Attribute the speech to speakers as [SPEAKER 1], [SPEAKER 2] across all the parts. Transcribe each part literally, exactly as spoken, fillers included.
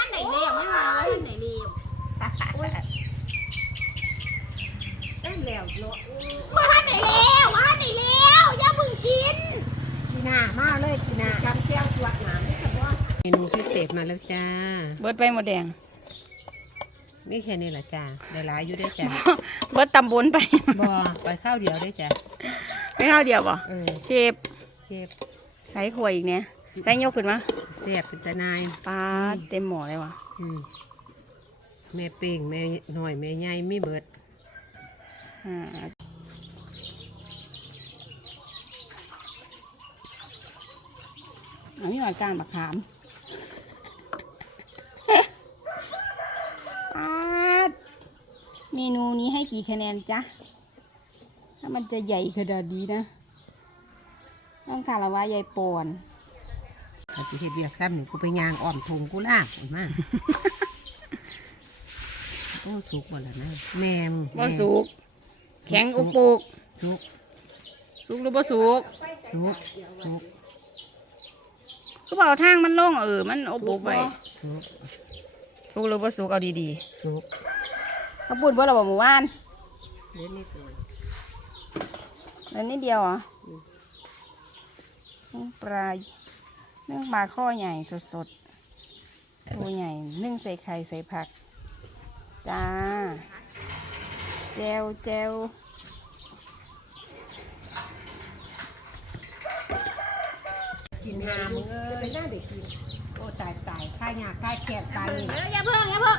[SPEAKER 1] ท่านไหนเลี้ยวไม่มาว่าท่านไหนเลี้ยวได้แล้วเนาะว่าท่านไหนเลี้ยวว่าท่านไหนเลี้ยวอย่ามึงกินกินหน้ามาเลยกินหน้าจำเสี้ยวตัวหนาไม่ใช่ว่าเมนูพิเศษมาแล้วจ้า
[SPEAKER 2] เบิดไปหมดแดง
[SPEAKER 1] นี่แค่นี้แหละจ้าได้หลายอยู่ได้จ้า
[SPEAKER 2] เบิดตำบลไป
[SPEAKER 1] บ่ไปข้าวเดียวได้จ้า
[SPEAKER 2] ไปข้าวเดียวบ่เชฟ
[SPEAKER 1] เชฟ
[SPEAKER 2] ใส่ขวดอีกเนี่ยใส่ยกขึ้นมา
[SPEAKER 1] เสียบเป็นตะนาย
[SPEAKER 2] ปลาเต็มหม้อเลยวะ
[SPEAKER 1] แม่เป่งแม่หน่อยแม่ใหญ่ไม่เบิด
[SPEAKER 2] อันนี้หอยก้านมะขามเมนูนี้ให้กี่คะแนนจ๊ะถ้ามันจะใหญ่ขนาดนี้นะต้องคารวะยายปอน
[SPEAKER 1] แต่ที่เฮ็ดเบียกซ้ำหนูกูไปยางอ่อมทุงกูลาบอุ่นมากโอ้สุกหมดแล้วนะแม่ม
[SPEAKER 2] บ่สุกแข็งอุปุก
[SPEAKER 1] สุก
[SPEAKER 2] สุกหรือบ่สุก
[SPEAKER 1] สุกสุก
[SPEAKER 2] ก็บอกทางมันล่งเออมันอุปุกไปสุกสุกหรือบ่สุกเอาดี
[SPEAKER 1] ๆสุก
[SPEAKER 2] เขาพูดว่าเราบอกหมู่บ้าน
[SPEAKER 1] เล่นนิดเดียว
[SPEAKER 2] เล่นนิดเดียวเหรอนึ่งปลานึ่งปลาข้อใหญ่สดๆตัวใหญ่นึ่งใส่ไข่ใส่ผักจ้าแจวแจว
[SPEAKER 1] กินหามเออเป็นหน้าเด็กกินโอ้ตายตายค่ายหยาค่ายแคบตายนี่
[SPEAKER 2] อย่าเพิ่งอย่าเพิ่ง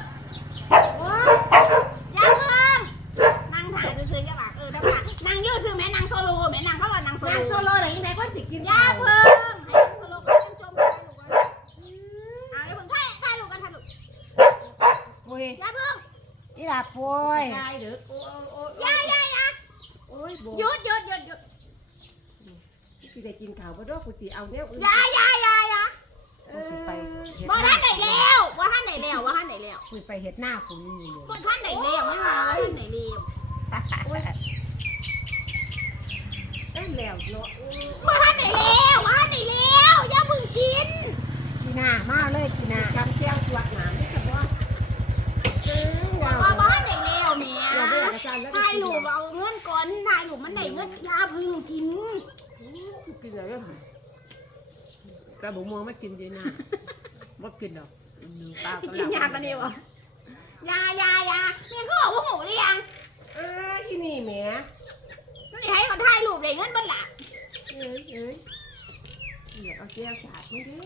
[SPEAKER 2] อย่าเพิ่งนั่งถ่ายซื้อๆอย่าบากเออถ้าบากนั่งยืดซื้อแม่นั่งโซโล่แม่นั่งเพราะว่านั่งโซโล่
[SPEAKER 1] นั่งโซโล่ไหนแม่ก็สิกิน
[SPEAKER 2] อย่าเพิ่งให้นั่งโซโล่ก็ต้องชมกันลูกอ่ะอ่าอย่าเพิ่งถ่ายถ่ายลูกกันถ่ายลูกโอ้ยอย่าเพิ่งอีหลับโว้ย
[SPEAKER 1] ยายเด้อโอ้โอ้
[SPEAKER 2] ยายายา
[SPEAKER 1] โอ้ย
[SPEAKER 2] หยุดหยุดหยุดหยุด
[SPEAKER 1] สิได้กินข้าวบ่ดอกกูสิเอาแนวอื่น
[SPEAKER 2] ยายายายาบ่ท่านไหนแล้วว่าท่านไหนแล้วว่าท่านไหนแล้ว
[SPEAKER 1] คุยไปเฮ็ดหน้ากูนี่อยู่
[SPEAKER 2] บ่ท่านไหนแล้วไม่มาว่าท่านไหนแล้ว
[SPEAKER 1] ได้แล้วเนาะ
[SPEAKER 2] ว่าท่านไหนแล้วว่าท่านไหนแล้วอย่ามึงกิน
[SPEAKER 1] กินหน้ามาเลยกินหน้าจำเสี้ยวตัวหนาไม่ใช่ว่า
[SPEAKER 2] ว่าบ้านไหนแล้วเมียถ่ายรูปเอาเงินก่อนถ่ายรูปมันไหนเงินยาพึ่งกิน
[SPEAKER 1] กินอะไรกันกระบอกมัวไม่กินดีนะไม่กินหรอก
[SPEAKER 2] ป้ากินยากันดีวะยายายาเมียเขาบอกว่าหมูหรือยัง
[SPEAKER 1] เออที่นี่เมีย
[SPEAKER 2] นี่ให้เขาถ่ายรูปเลยเงินมันละ
[SPEAKER 1] เอ้ยเอ้ยอยากเอาเจียวสาดไม่ได้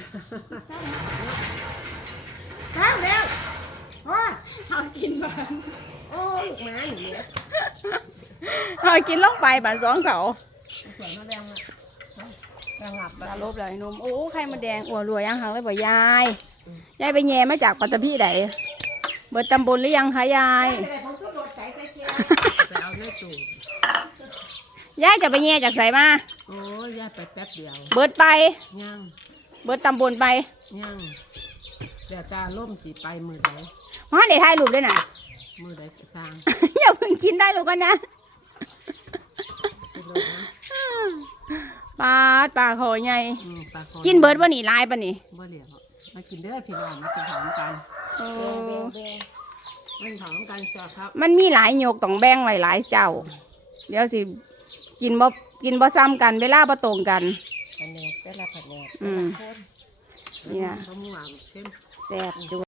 [SPEAKER 2] ข้าวเร็วเอากินบ้าน
[SPEAKER 1] โอ้ยหมาหนี
[SPEAKER 2] เอากินลงไปบ้านสองเสา
[SPEAKER 1] สวยมาแดงอ่ะแดงหลับ
[SPEAKER 2] ตาลบเลยนมโอ้ไข่มาแดงอ้วนรวยยังหางเลยบ่ยายยายไปแย่มาจากปัตตพีไหนเบิดตำบลหรือยังคะยาย
[SPEAKER 1] ไปเอาเนื้อตู
[SPEAKER 2] ยายจะไปแย่จากใส่มา
[SPEAKER 1] โอ้ยยายไปแป๊บเดียว
[SPEAKER 2] เบิดไป
[SPEAKER 1] ยัง
[SPEAKER 2] เบิดตำบลไป
[SPEAKER 1] ยังแต่ตาล่มสีไปมือไหน
[SPEAKER 2] มาเดี๋ยวถ่ายรูปด้วยนะ
[SPEAKER 1] มือไหนสร้าง
[SPEAKER 2] อย่าเพิ่งกินได้ลูกกันนะปลาปลาคอใหญ่กินเบิร์ดว่านี่ลายปะนี่
[SPEAKER 1] บ่เหลียวมากินเด้อพี่น้องมากินของกันมันของกันจ้ะครับ
[SPEAKER 2] มันมีหลายโยกต้องแบ่งไว้หลายเจ้าเดี๋ยวสิกินบ่กินบ่ซ้ำกันเวลาบ่ตรงกัน
[SPEAKER 1] แผนกแต่ละแผนก
[SPEAKER 2] อืมเนี่ย
[SPEAKER 1] เขาหวานเข้ม
[SPEAKER 2] แซ่บจุ